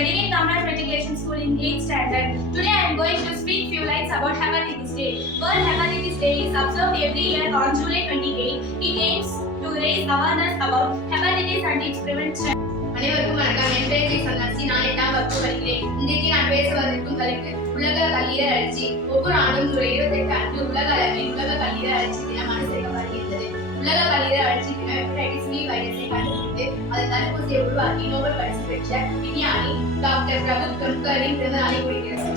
studying in Kamraj Matriculation School in 8th standard. Today I am going to speak few lines about Hepatitis Day. World Hepatitis Day is observed every year on July 28. It aims to raise awareness about hepatitis and its prevention. அனைவருக்கும் வணக்கம். என் பெயர் ஜெய்சன்னாசி. நான் 8ஆம் வகுப்பு படிக்கிறேன். இன்றைக்கு நான் பேச வந்திருக்கும் தலைப்பு உலக கல்லீரல் அழற்சி. ஒவ்வொரு ஆண்டும் ஜூலை 28 அன்று உலக அளவில் உலக கல்லீரல் அழற்சி தினம் அனுசரிக்கப்படுகிறது. உலக கல்லீரல் அழற்சி தினம் ஹெப்படைட்டிஸ் பி வைரஸை கண்டுபிடித்து அதை தடுப்பூசியை உருவாக்கி நோபல் பரிசு பெற்ற விஞ்ஞானி டாக்டர் பிரபுத் கம்கரின் பிறந்த நாளை குறிக்கிறது.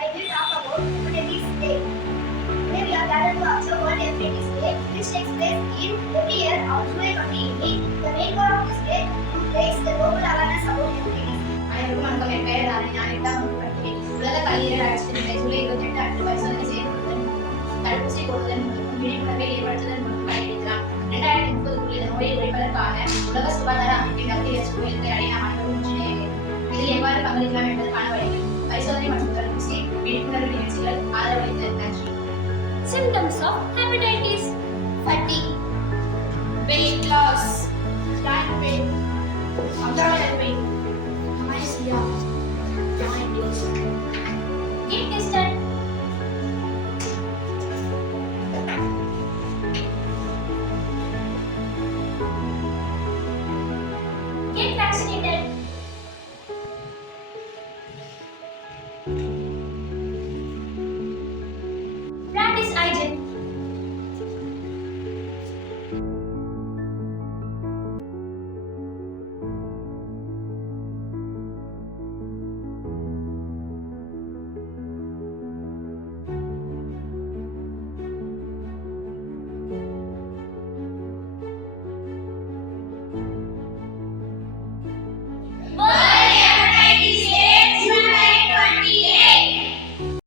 I will talk about Hepatitis Day. Today we are gathered to observe World Hepatitis Day, which takes place in every year on July 28. The main goal of this day is to raise the global awareness about hepatitis. அனைவருக்கும் வணக்கம். என் பெயர் ராணி. நான் 8ஆம் வகுப்பு படிக்கிறேன். உலக கல்லீரல் அழற்சி தினத்தை ஜூலை 28 அன்று பரிசோதனை செய்யப்படுவதன் தடுப்பூசி போடுவதன் மூலம் விழிப்புணர்வை ஏற்படுத்துவதன் மூலம் கடைபிடிக்கலாம். 2030 இந்த நோயை ஒழிப்பதற்கான உலக சுகாதார அமைப்பின் WHO இலக்கை நாம் அனைவரும் ஒன்றிணைய வேண்டும். இதில் எவ்வாறு பங்களிக்கலாம் என்பதற்கான வழிகள் பரிசோதனை மற்றும் தடுப்பூசி விழிப்புணர்வு நிகழ்ச்சிகள் ஆதரவளித்தல். நன்றி. Symptoms of hepatitis: Fatigue, weight loss, joint pain, abdominal pain,